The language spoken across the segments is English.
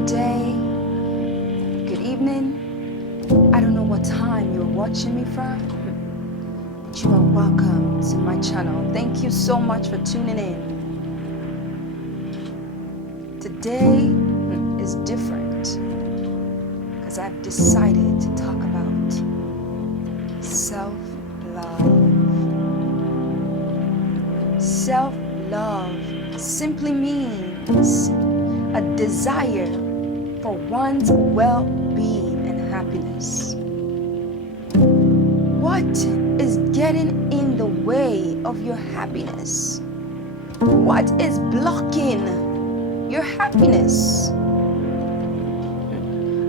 good day, good evening. I don't know what time you're watching me from, but you are welcome to my channel. Thank you so much for tuning in. Today is different because I've decided to talk about self-love. Self-love simply means a desire for one's well-being and happiness. What is getting in the way of your happiness? What is blocking your happiness?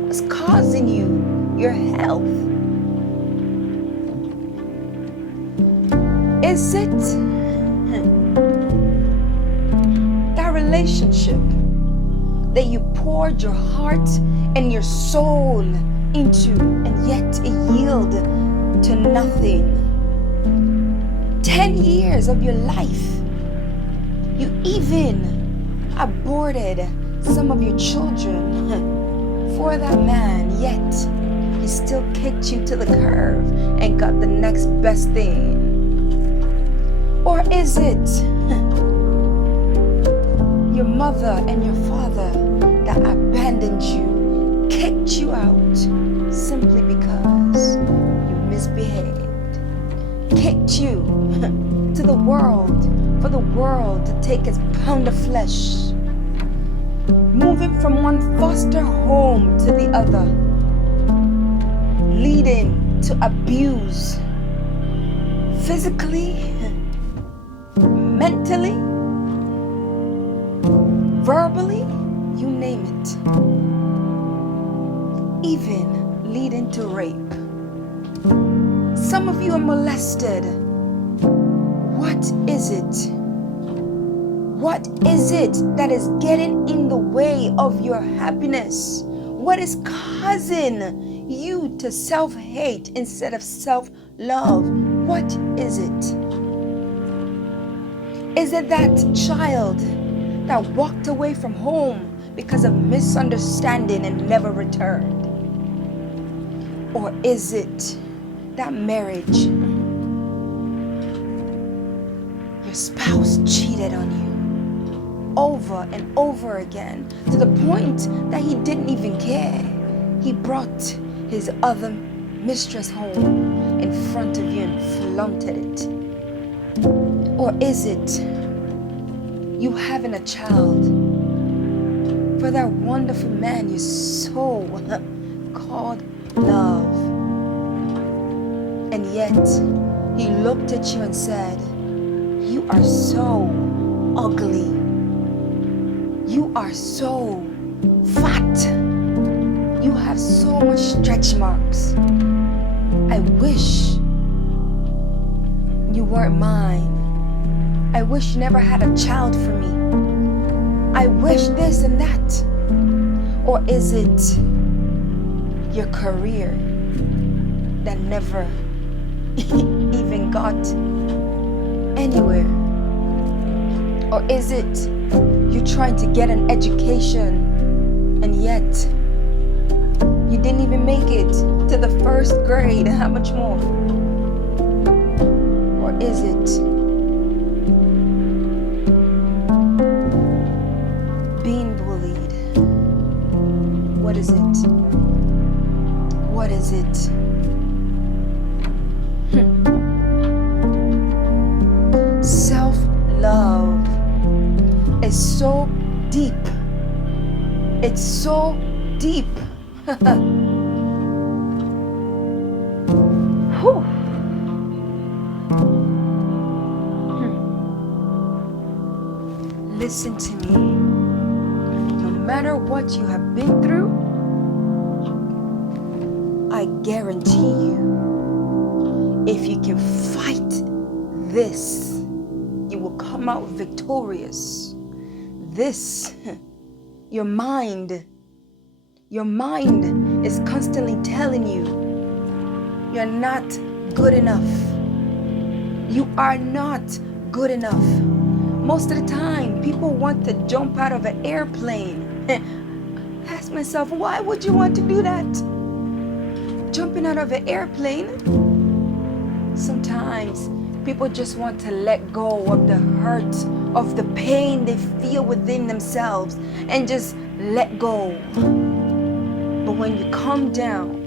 What's causing you your health? Is it that relationship that you poured your heart and your soul into, and yet it yielded to nothing? 10 years of your life, you even aborted some of your children for that man, yet he still kicked you to the curb and got the next best thing. Or is it your mother and your father that abandoned you, kicked you out simply because you misbehaved, kicked you to the world for the world to take its pound of flesh, moving from one foster home to the other, leading to abuse, physically, mentally, verbally, you name it, even leading to rape. Some of you are molested. What is it? What is it that is getting in the way of your happiness? What is causing you to self-hate instead of self-love? What is it? Is it that child that walked away from home because of misunderstanding and never returned? Or is it that marriage? Your spouse cheated on you over and over again to the point that he didn't even care. He brought his other mistress home in front of you and flaunted it. Or is it you having a child for that wonderful man you so called love, and yet he looked at you and said, "You are so ugly. You are so fat. You have so much stretch marks. I wish you weren't mine. I wish you never had a child for me. I wish this and that." Or is it your career that never even got anywhere? Or is it you're trying to get an education and yet you didn't even make it to the first grade? How much more? Or is it being bullied? What is it? What is it? Self-love is so deep. It's so deep. Whew. Listen to me. No matter what you have been through, I guarantee you, if you can fight this, you will come out victorious. This, your mind is constantly telling you, you're not good enough. You are not good enough. Most of the time, people want to jump out of an airplane. That's ask myself, why would you want to do that? Jumping out of an airplane? Sometimes people just want to let go of the hurt, of the pain they feel within themselves, and just let go. But when you calm down,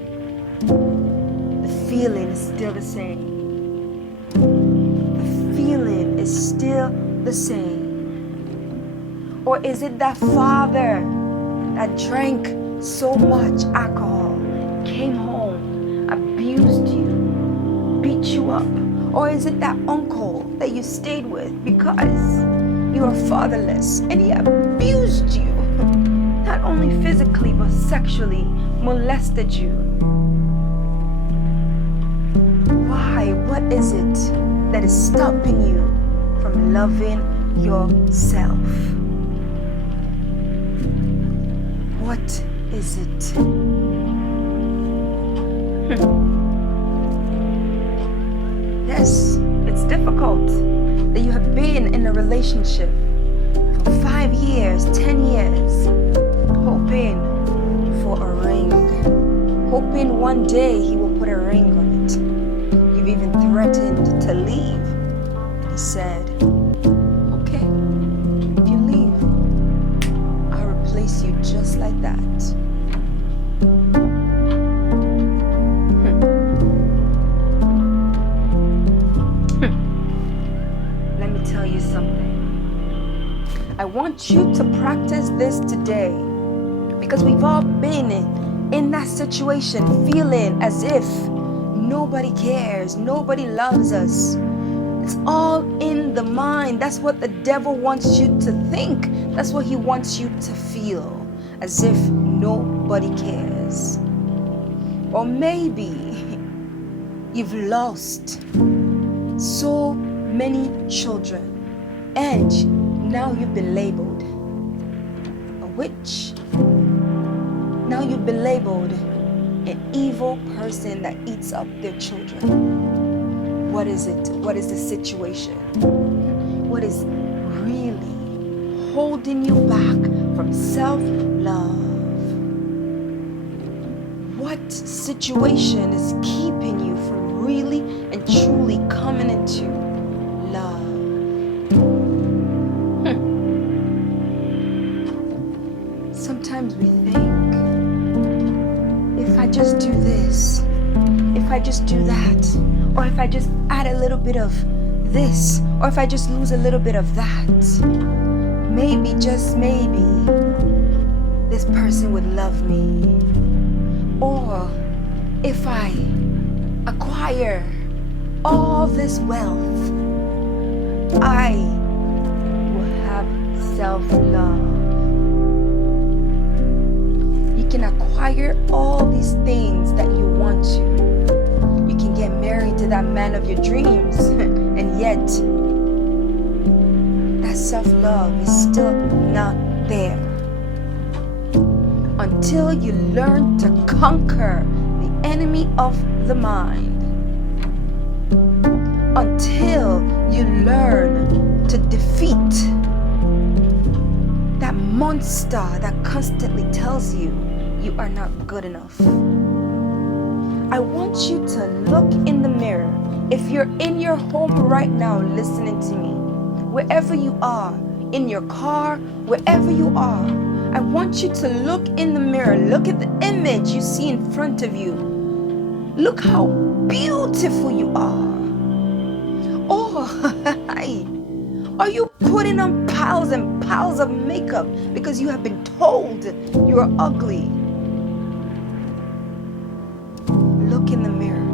the feeling is still the same. The feeling is still the same. Or is it that father that drank so much alcohol, came home, abused you, beat you up? Or is it that uncle that you stayed with because you are fatherless and he abused you? Not only physically but sexually molested you. Why? What is it that is stopping you from loving yourself? What is it? Yes, it's difficult that you have been in a relationship for 5 years, 10 years, hoping for a ring, hoping one day he will put a ring on it. You've even threatened to leave. He said, okay, if you leave, I'll replace you just like that. Let me tell you something. I want you to practice this today, because we've all been in that situation, feeling as if nobody cares, nobody loves us. It's all in the mind. That's what the devil wants you to think. That's what he wants you to feel, as if nobody cares. Or maybe you've lost so many children and now you've been labeled a witch. Now you've been labeled an evil person that eats up their children. What is it? What is the situation? What is really holding you back from self-love? What situation is keeping you from really and truly coming into love? Sometimes we think, if I just do this, if I just do that, or if I just add a little bit of this, or if I just lose a little bit of that, maybe, just maybe, this person would love me. Or if I acquire all this wealth, I will have self-love. You can acquire all these things that you want to. You can get married to that man of your dreams, and yet that self-love is still not there. Until you learn to conquer the enemy of the mind. Until you learn to defeat that monster that constantly tells you you are not good enough. I want you to look in the mirror. If you're in your home right now listening to me, wherever you are, in your car, wherever you are, I want you to look in the mirror. Look at the image you see in front of you. Look how beautiful you are. Or are you putting on piles and piles of makeup because you have been told you are ugly? Look in the mirror.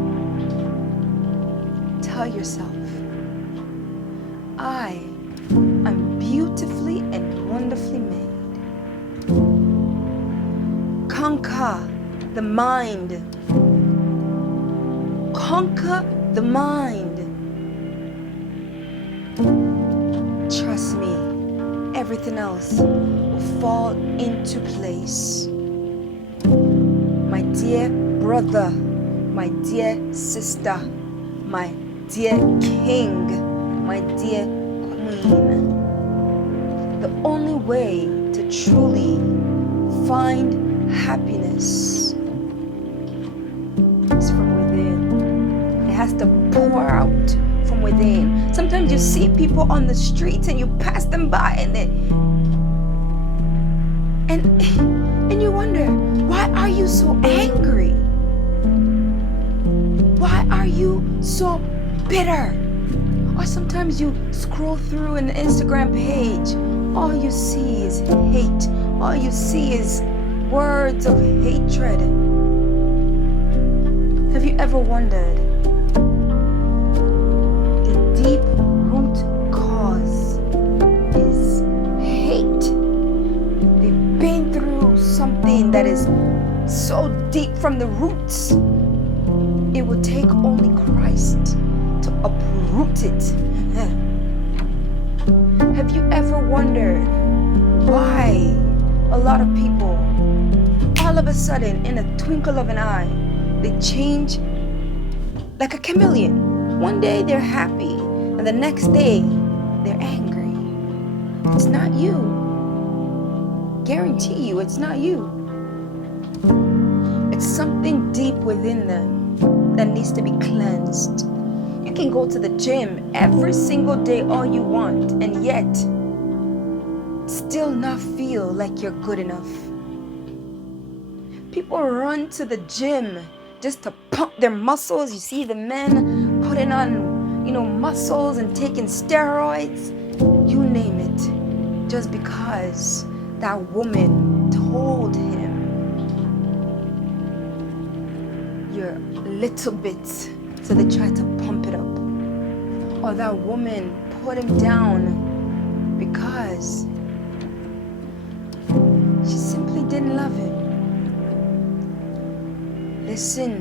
Tell yourself, I am beautifully and wonderfully made. Conquer the mind. Conquer the mind. Trust me, everything else will fall into place. My dear brother, my dear sister, my dear king, my dear queen. The only way to truly find happiness is from within. It has to pour out from within. Sometimes you see people on the streets and you pass them by and you wonder, why are you so angry? Why are you so bitter? Or sometimes you scroll through an Instagram page, all you see is hate. All you see is words of hatred. Have you ever wondered the deep root cause is hate? They've been through something that is so deep from the roots. It would take only Christ to uproot it. Have you ever wondered why a lot of people, all of a sudden, in a twinkle of an eye, they change like a chameleon? One day they're happy, and the next day they're angry. It's not you. Guarantee you, it's not you. It's something deep within them that needs to be cleansed. You can go to the gym every single day all you want, and yet still not feel like you're good enough. People run to the gym just to pump their muscles. You see the men putting on, muscles and taking steroids, you name it, just because that woman told him you're a little bit, so they try to pump it up. Or that woman put him down because she simply didn't love him. Listen,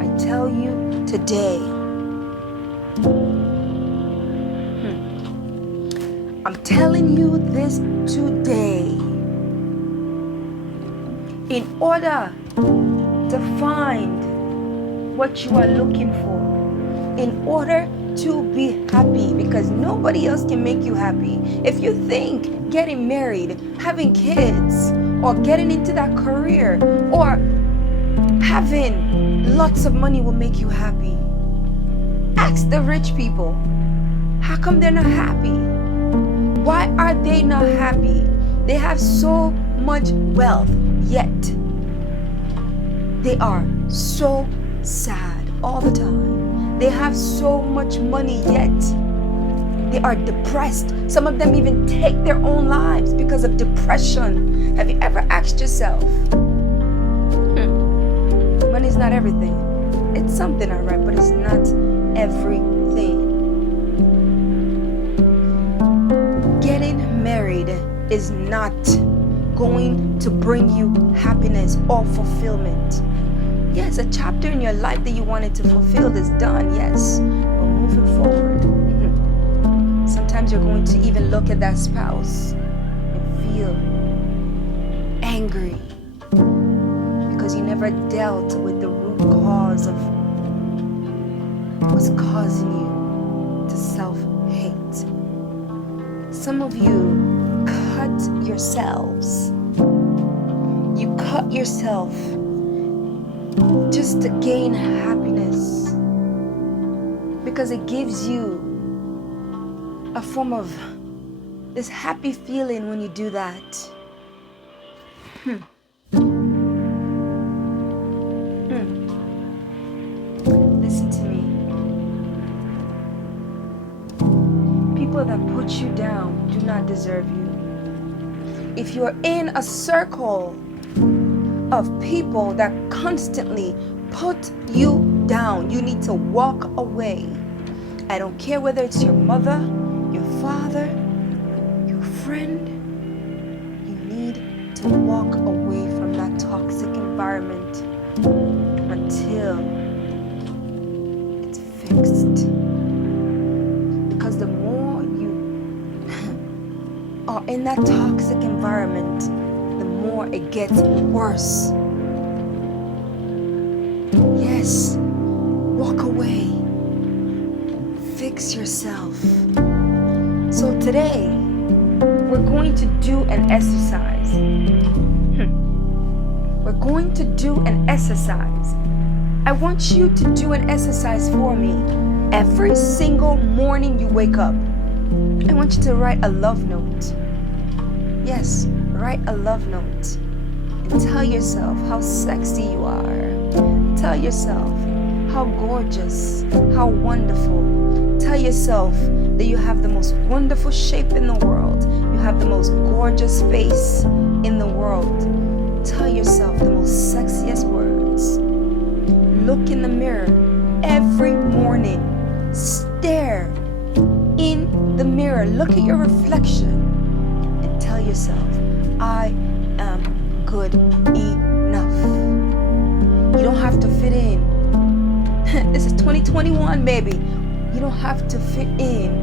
I tell you today, I'm telling you this today. In order to find what you are looking for, in order to be happy, because nobody else can make you happy. If you think getting married, having kids, or getting into that career, or having lots of money will make you happy, ask the rich people, how come they're not happy? Why are they not happy? They have so much wealth, yet they are so sad all the time. They have so much money, yet they are depressed. Some of them even take their own lives because of depression. Have you ever asked yourself, money's not everything? It's something, all right, but it's not everything. Getting married is not going to bring you happiness or fulfillment. Yes, a chapter in your life that you wanted to fulfill is done, yes, but moving forward, sometimes you're going to even look at that spouse and feel angry because you never dealt with the root cause of what's causing you to self-hate. Some of you cut yourselves. You cut yourself just to gain happiness because it gives you a form of this happy feeling when you do that. Listen to me. People that put you down do not deserve you. If you're in a circle of people that constantly put you down, you need to walk away. I don't care whether it's your mother, your father, your friend. You need to walk away from that toxic environment until it's fixed. Because the more you are in that toxic environment, the more it gets worse. Yes, walk away. Fix yourself. So today, we're going to do an exercise. going to do an exercise. I want you to do an exercise for me. Every single morning you wake up, I want you to write a love note. Yes, write a love note. And tell yourself how sexy you are. Tell yourself how gorgeous, how wonderful. Tell yourself that you have the most wonderful shape in the world. You have the most gorgeous face in the world. Tell yourself the most sexiest words. Look in the mirror every morning. Stare in the mirror. Look at your reflection and tell yourself, I am good enough. You don't have to fit in. This is 2021, baby. You don't have to fit in.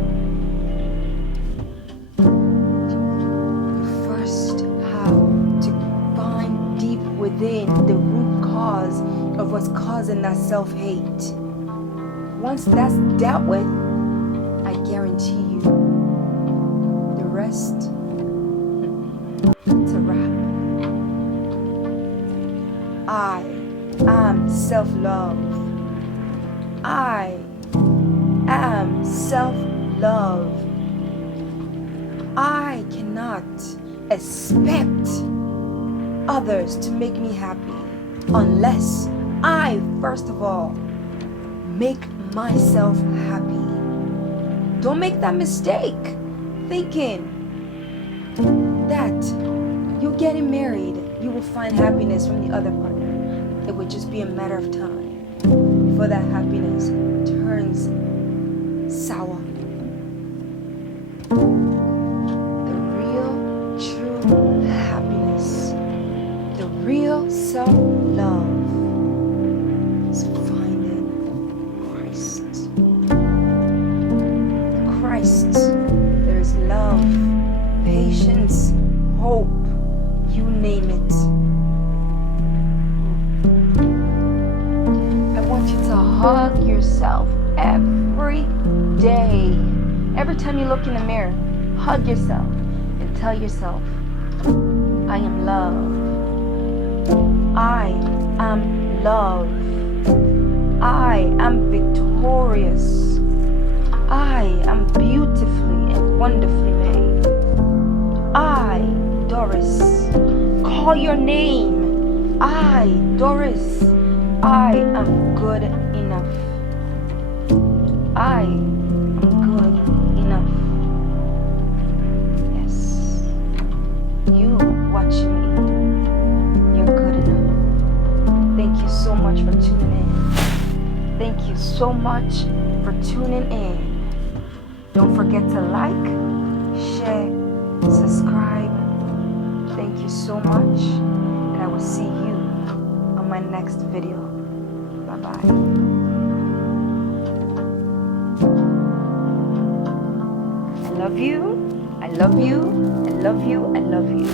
You first have to find deep within the root cause of what's causing that self-hate. Once that's dealt with, I guarantee you, the rest, it's a wrap. I am self-love. I am self-love. I cannot expect others to make me happy unless I, first of all, make myself happy. Don't make that mistake thinking that you're getting married, you will find happiness from the other partner. It would just be a matter of time before that happiness turns sour. The real, true happiness, the real self-love is finding Christ. There is love, patience, hope, you name it. I want you to hug yourself every day. Every time you look in the mirror, hug yourself and tell yourself, I am love. I am love. I am victorious. I am beautifully and wonderfully made. I, Doris, call your name. I, Doris, I am good enough. I am good enough. Yes. You watch me. You're good enough. Thank you so much for tuning in. Thank you so much for tuning in. Don't forget to like, share, subscribe. Thank you so much. And I will see you on my next video. Bye-bye. I love you. I love you. I love you. I love you.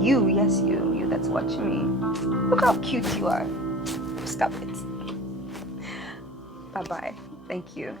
You, yes, you that's watching me. Look how cute you are. Stop it. Bye-bye. Thank you.